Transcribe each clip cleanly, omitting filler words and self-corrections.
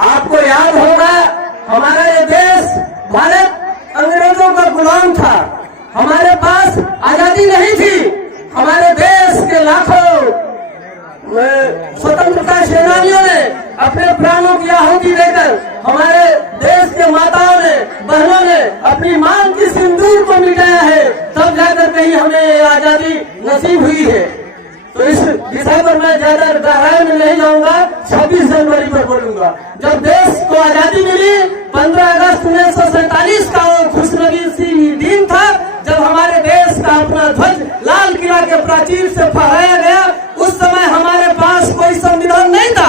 आपको याद होगा हमारा ये देश भारत अंग्रेजों का गुलाम था। हमारे पास आजादी नहीं थी। हमारे देश के लाखों स्वतंत्रता सेनानियों ने अपने प्राणों की आहुति देकर हमारे देश के माताओं ने बहनों ने अपनी मांग की सिंदूर को मिटाया है, तब जाकर कहीं हमें आजादी नसीब हुई है। तो इस विषय पर मैं ज्यादा गहराई में नहीं जाऊंगा, 26 जनवरी पर बोलूंगा। जब देश को आजादी मिली 15 अगस्त 1947 का वो खुशनसीब दिन था जब हमारे देश का अपना ध्वज लाल किला के प्राचीर से फहराया गया। उस समय हमारे पास कोई संविधान नहीं था,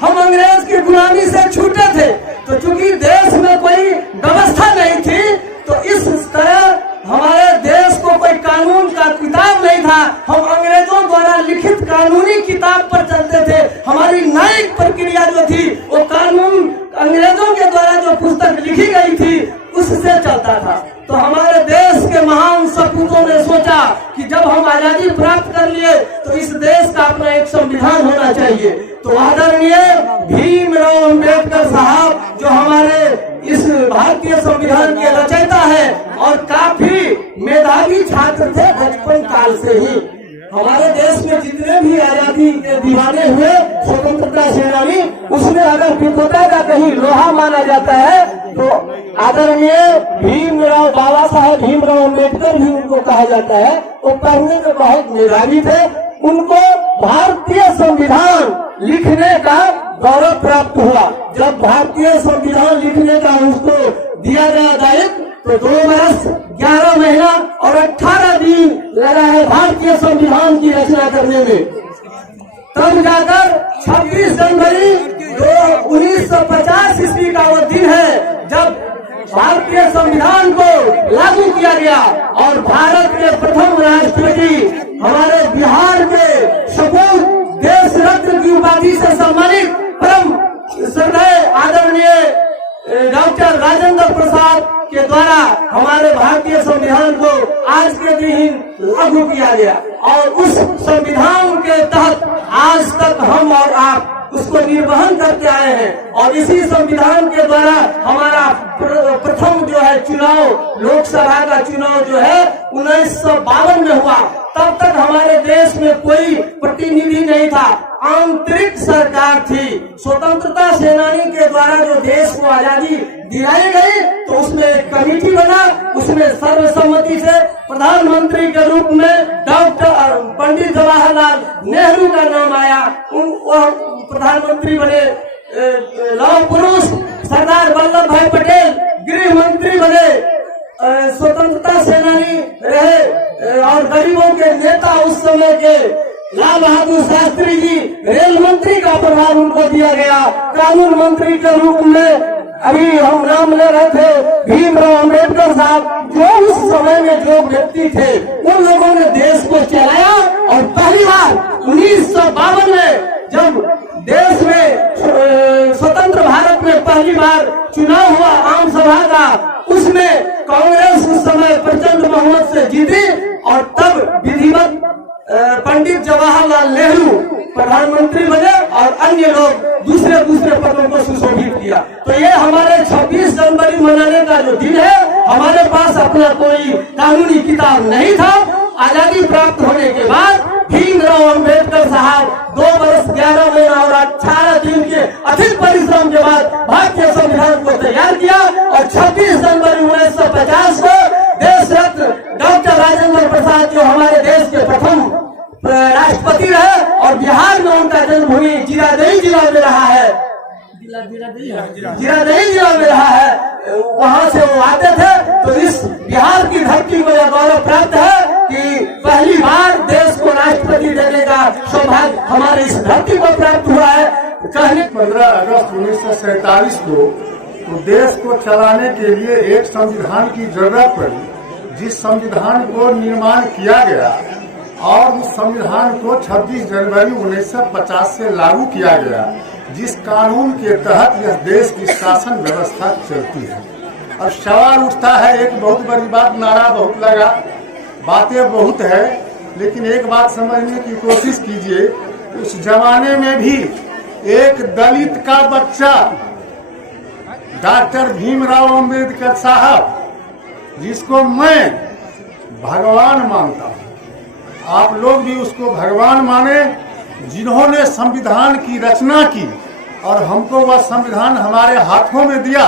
हम अंग्रेज की गुलामी से छूटे थे। तो चूंकि देश में कोई व्यवस्था नहीं थी तो इस तरह हमारे देश को कोई कानून का किताब नहीं था। हम अंग्रेजों द्वारा लिखित कानूनी किताब पर चलते थे। हमारी न्यायिक प्रक्रिया जो थी वो कानून अंग्रेजों के द्वारा जो पुस्तक लिखी गई थी उससे चलता था। तो हमारे देश के महान सपूतों ने सोचा कि जब हम आजादी प्राप्त कर लिए तो इस देश का अपना एक संविधान होना चाहिए। तो आदरणीय भीमराव अम्बेडकर साहब जो हमारे इस भारतीय संविधान के रचयिता है और काफी मेधावी छात्र थे बचपन काल से ही। हमारे देश में जितने भी आजादी के दीवाने हुए स्वतंत्रता सेनानी, उसमें अगर विकोटा का कहीं लोहा माना जाता है तो आदरणीय भीमराव बाबा साहेब भीमराव अम्बेडकर भी उनको कहा जाता है। वो पढ़ने में बहुत मेधावी थे। उनको भारतीय संविधान लिखने का गौरव प्राप्त हुआ। जब भारतीय संविधान लिखने का उसको दिया गया दायित्व तो 2 वर्ष 11 महीना और 18 दिन लगा है भारतीय संविधान की रचना करने में। तब जाकर 26 जनवरी 1950 ईस्वी का वो दिन है जब भारतीय संविधान को लागू किया गया और भारत के प्रथम राष्ट्रपति हमारे बिहार के सपूत देश रत्न की उपाधि से सम्मानित परम श्रद्धेय आदरणीय डॉक्टर राजेंद्र प्रसाद के द्वारा हमारे भारतीय संविधान को आज के दिन लागू किया गया। और उस संविधान के तहत आज तक हम और आप उसको निर्वहन करते आए हैं। और इसी संविधान के द्वारा हमारा प्रथम जो है चुनाव लोकसभा का चुनाव जो है 1952 में हुआ। तब तक हमारे देश में कोई प्रतिनिधि नहीं था, आंतरिक सरकार थी। स्वतंत्रता सेनानी के द्वारा जो देश को आजादी दिलाई गई तो उसमें एक कमेटी बना, उसमें सर्वसम्मति से प्रधानमंत्री के रूप में डॉक्टर पंडित जवाहरलाल नेहरू का नाम आया। वह प्रधानमंत्री बने। लौह पुरुष सरदार वल्लभ भाई पटेल गृह मंत्री बने। स्वतंत्रता सेनानी रहे और गरीबों के नेता उस समय के लाल बहादुर शास्त्री जी रेल मंत्री का प्रभार उनको दिया गया। कानून मंत्री के रूप में अभी हम नाम ले रहे थे भीमराव अम्बेडकर साहब, जो उस समय में जो व्यक्ति थे उन लोगों ने देश को चलाया। और पहली बार 1952 में जब देश में स्वतंत्र भारत में पहली बार चुनाव हुआ आम सभा का, उसमें कांग्रेस उस समय प्रचंड बहुमत से जीती और तब विधिवत पंडित जवाहरलाल नेहरू प्रधानमंत्री बने और अन्य लोग दूसरे पदों को सुशोभित किया। तो ये हमारे 26 जनवरी मनाने का जो दिन है, हमारे पास अपना कोई कानूनी किताब नहीं था। आजादी प्राप्त होने के बाद भीमराव अम्बेडकर साहब 2 वर्ष 11 महीना और 18 दिन के अधिक परिश्रम के बाद भारतीय संविधान को तैयार किया और 26 जनवरी 1950 को देश रत्न डॉक्टर राजेंद्र प्रसाद जो हमारे देश के प्रथम राष्ट्रपति रहे और बिहार में उनका जन्मभूमि जीरादेई जिला में रहा है, जीरादेई जिला में रहा है, वहाँ से वो आते थे। तो इस बिहार की धरती को यह गौरव प्राप्त है कि पहली बार देश को राष्ट्रपति देने का सौभाग्य हमारे इस धरती को प्राप्त हुआ है। 15 अगस्त 1947 को तो देश को चलाने के लिए एक संविधान की जरूरत पड़ी, जिस संविधान को निर्माण किया गया और उस संविधान को 26 जनवरी 1950 से लागू किया गया, जिस कानून के तहत यह देश की शासन व्यवस्था चलती है। अब सवाल उठता है, एक बहुत बड़ी बात, नारा बहुत लगा, बातें बहुत है, लेकिन एक बात समझने की कोशिश कीजिए, उस जमाने में भी एक दलित का बच्चा डॉक्टर भीमराव अंबेडकर साहब, जिसको मैं भगवान मानता हूँ, आप लोग भी उसको भगवान माने, जिन्होंने संविधान की रचना की और हमको वह संविधान हमारे हाथों में दिया,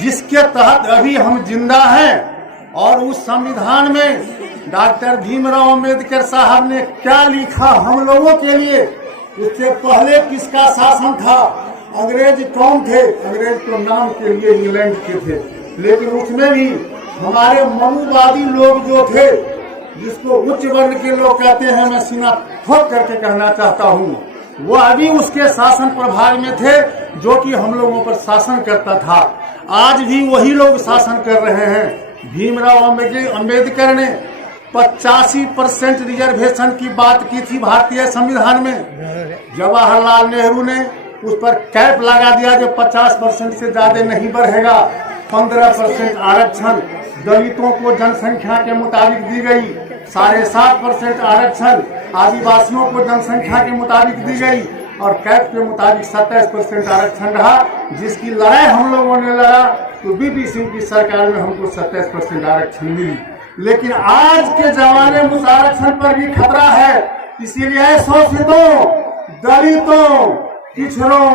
जिसके तहत अभी हम जिंदा हैं। और उस संविधान में डॉक्टर भीमराव अंबेडकर साहब ने क्या लिखा हम लोगों के लिए। उससे पहले किसका शासन था? अंग्रेज कौन थे? अंग्रेज तो नाम के लिए इंग्लैंड के थे, लेकिन उसमें भी हमारे मनुवादी लोग जो थे, जिसको उच्च वर्ण के लोग कहते हैं, मैं सीना ठोक करके कहना चाहता हूँ, वो अभी उसके शासन प्रभाव में थे, जो कि हम लोगों पर शासन करता था। आज भी वही लोग शासन कर रहे हैं। भीमराव अंबेडकर ने 85% रिजर्वेशन की बात की थी भारतीय संविधान में। जवाहरलाल नेहरू ने उस पर कैप लगा दिया जो 50% से ज्यादा नहीं बढ़ेगा। 15% आरक्षण दलितों को जनसंख्या के मुताबिक दी गई। 7.5% आरक्षण आदिवासियों को जनसंख्या के मुताबिक दी गई और कैप के मुताबिक 27% आरक्षण रहा, जिसकी लड़ाई हम लोगों ने लड़ा तो बीपी सिंह की सरकार में हमको 27% आरक्षण मिली। लेकिन आज के जमाने में उस आरक्षण पर भी खतरा है। इसीलिए शोषितों, दलितों, पिछड़ों,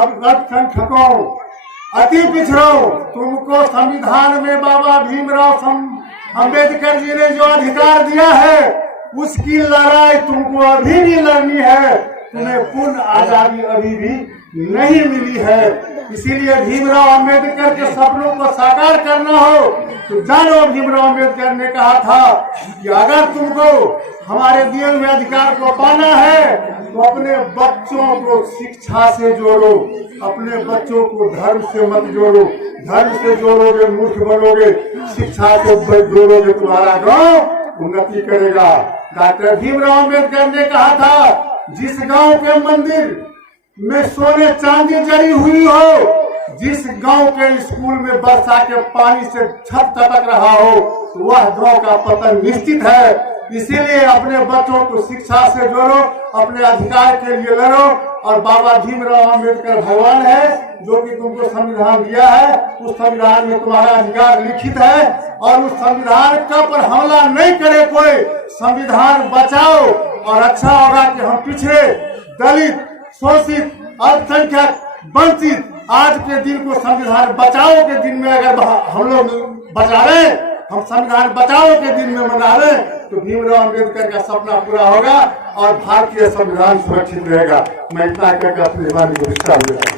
अल्पसंख्यकों, अति पिछड़ों, तुमको संविधान में बाबा भीमराव अंबेडकर जी ने जो अधिकार दिया है, उसकी लड़ाई तुमको अभी भी लड़नी है। तुम्हें पूर्ण आजादी अभी भी नहीं मिली है। इसीलिए भीमराव अंबेडकर के सपनों को साकार करना हो तो जानो, भीमराव अंबेडकर ने कहा था कि अगर तुमको हमारे दिए हुए अधिकार को पाना है तो अपने बच्चों को शिक्षा से जोड़ो, अपने बच्चों को धर्म से मत जोड़ो। धर्म से जोड़ोगे मूर्ख बनोगे, शिक्षा से जोड़ोगे तुम्हारा गांव उन्नति करेगा। डॉक्टर भीमराव अंबेडकर ने कहा था, जिस गांव के मंदिर में सोने चांदी जड़ी हुई हो, जिस गांव के स्कूल में वर्षा के पानी से छत टपक रहा हो, वह गांव का पतन निश्चित है। इसीलिए अपने बच्चों को शिक्षा से जोड़ो, अपने अधिकार के लिए लड़ो। और बाबा भीमराव अंबेडकर भगवान है, जो कि तुमको संविधान दिया है। उस संविधान में तुम्हारा अधिकार लिखित है और उस संविधान का पर हमला नहीं करे कोई। संविधान बचाओ और अच्छा होगा कि हम पिछड़े, दलित, शोषित, अल्पसंख्यक, वंचित आज के दिन को संविधान बचाओ के दिन में अगर हम लोग बचावे, हम संविधान बचाओ के दिन में मनावे, तो भीमराव अंबेडकर का सपना पूरा होगा और भारतीय संविधान सुरक्षित रहेगा। मैं इतना कहकर अपनी वाणी को विस्तार देता हूं।